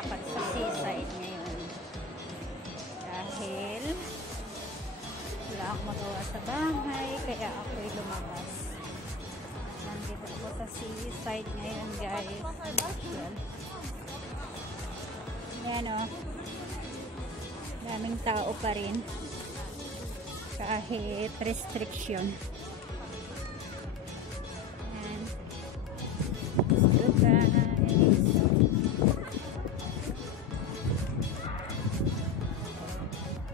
maglalakad sa seaside ngayon. Dahil wala akong magawa sa bahay, kaya ako'y lumabas. Nandito ako sa seaside ngayon, guys. Ayan o. Daming tao pa rin. Kahit restriction. Ayan. So guys.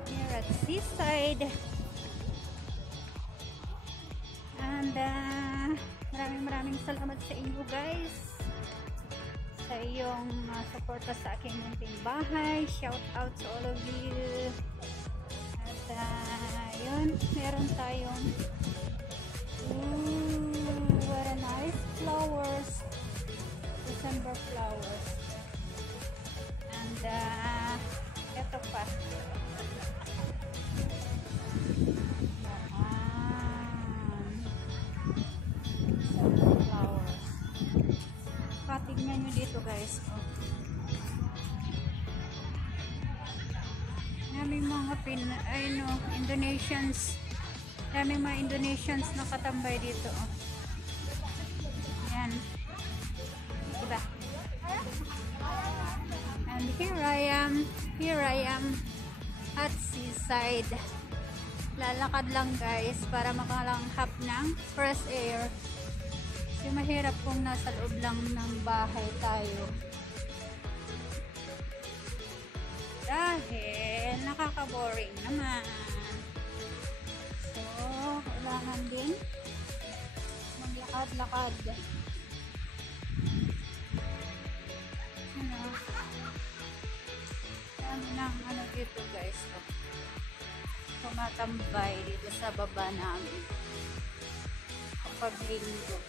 Here at seaside. And maraming salamat sa inyo, guys, sa iyong suporta sa aking munting bahay. Shout out to all of you. At yun, meron tayong what a nice flowers, December flowers. And eto pa, tignan nyo dito, guys. Daming mga Indonesians. Daming mga Indonesians na katambay dito. Yan. Diba? And here I am at seaside. Lalakad lang, guys, para makalanghap ng fresh air. Kasi mahirap kung nasa loob lang ng bahay tayo. Dahil nakaka-boring naman. So, kailangan din maglakad-lakad. Ano? Dami ng ano dito, guys. Tumatambay dito sa baba namin. Kapag linggo.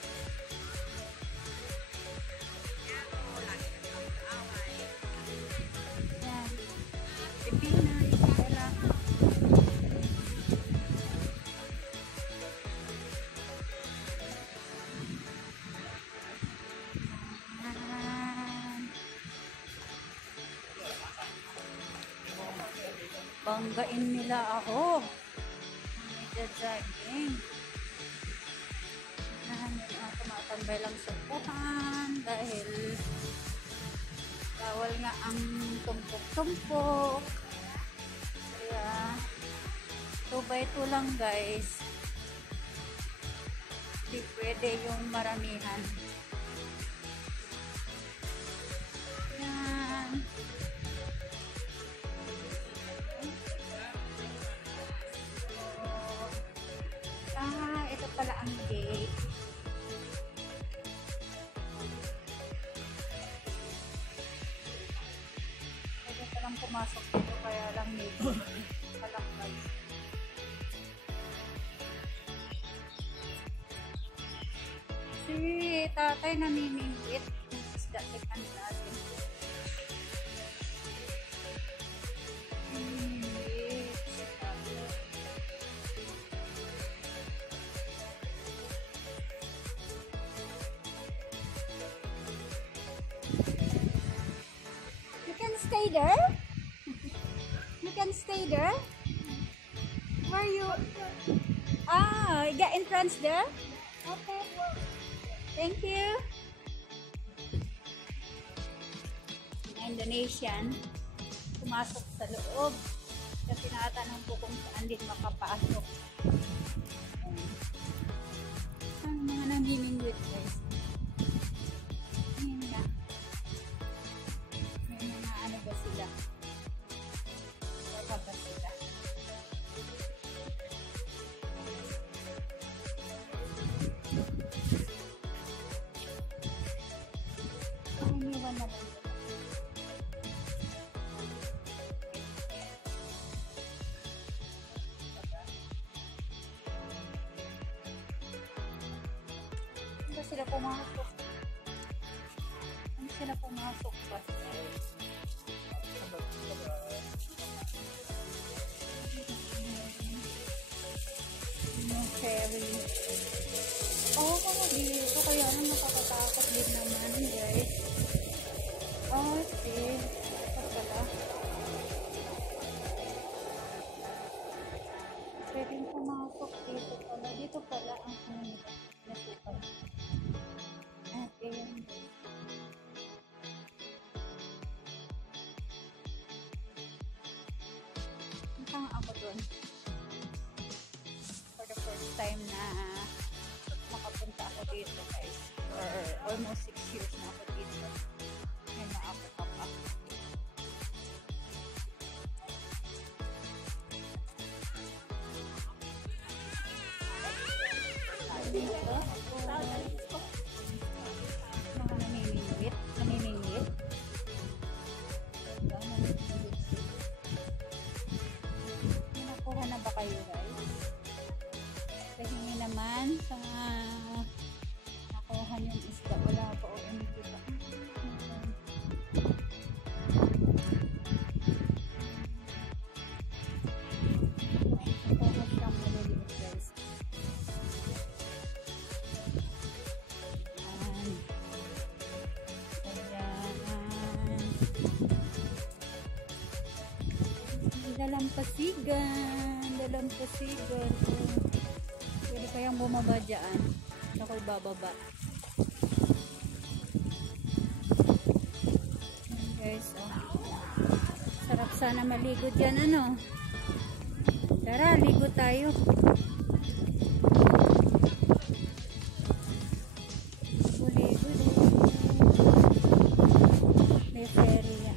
Banggain nila ako. Nagja-jogging. Tumatambay lang sa upuan dahil bawal nga ang tumpok-tumpok. Kaya 2x2 lang, guys. Hindi pwede yung maramihan. Yan. Ito pala ang gate. Pwede palang pumasok dito, kaya lang medyo kalakbay. Si tatay namimingwit. Isda, tignan natin. Stay there? You can stay there? Where you? Ah, you got entrance there? Okay. Thank you. Indonesian, pumasok sa loob. Kasi tinatanong ko kung saan din makapasok. Ang mga namimingwit, guys. Sila. Baba sila. Iniwan na lang. Hindi sila pumasok. Hindi sila pumasok pa. Ferry. Dito kaya nakakatakot din naman, guys. Okay. Ito pala ang nasukal. Ayan. Ang ako doon. For the first time na makapunta ako dito guys. For almost 6 years na ako dito. Ngayon na ako pa. Mga namimingwit. Nakuha na ba kayo guys? Pahingi naman sa nakuha yung isda. Wala pa o hindi pa. Nakuha siyang maliliit guys. Dalampasigan. Pwede kayang bumaba dyan. Ako'y bababa. Guys, sarap sana maligo dyan, ano? Tara, ligo tayo. Ligo. May ferry yan.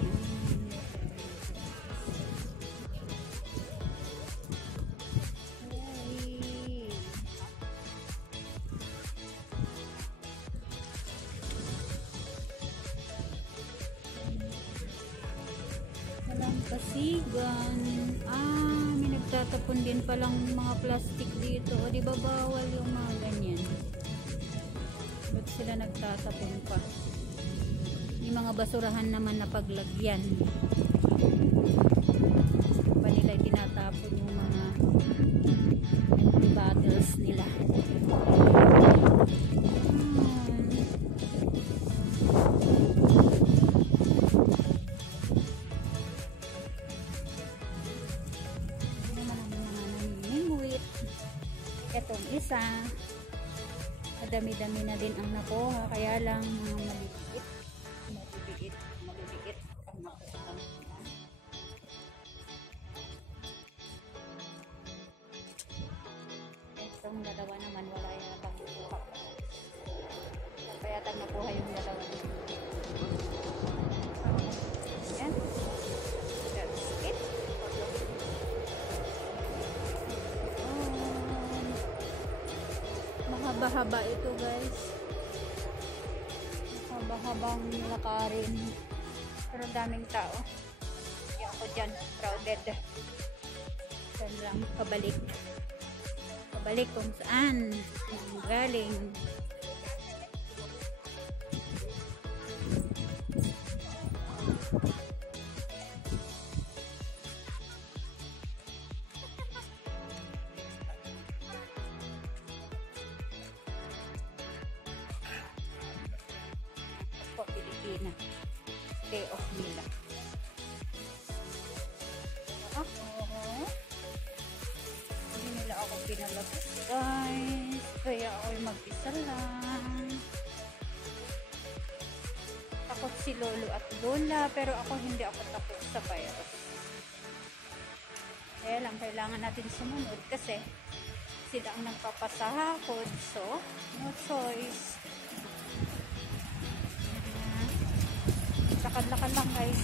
Pasigan. May nagtatapon din palang mga plastic dito. O, di ba bawal yung mga ganyan? Ba't sila nagtatapon pa? May mga basurahan naman na paglagyan. Pa nila tinatapon yung mga empty bottles nila. Itong isa, madami-dami na din ang nakuha, kaya lang mga maliliit ang nakuha. Itong dalawa naman, wala yatang nakuha. Kaya yatang nakuha yung dalawa naman. Ayan. That's it. Mahaba-haba ito guys. Mahaba-habang lakarin. Pero daming tao. Hindi ako dyan. Crowded. Saan lang. Pabalik. Pabalik kung saan. Galing. Pilipina. Day off nila. Hindi nila ako pinalabas guys. Kaya ako'y mag-isa lang. Takot si Lolo at Lola. Pero ako hindi ako takot sa virus. Kaya lang kailangan natin sumunod kasi sila ang nagpapasahakot. So, no choice. Lakad-lakad lang guys.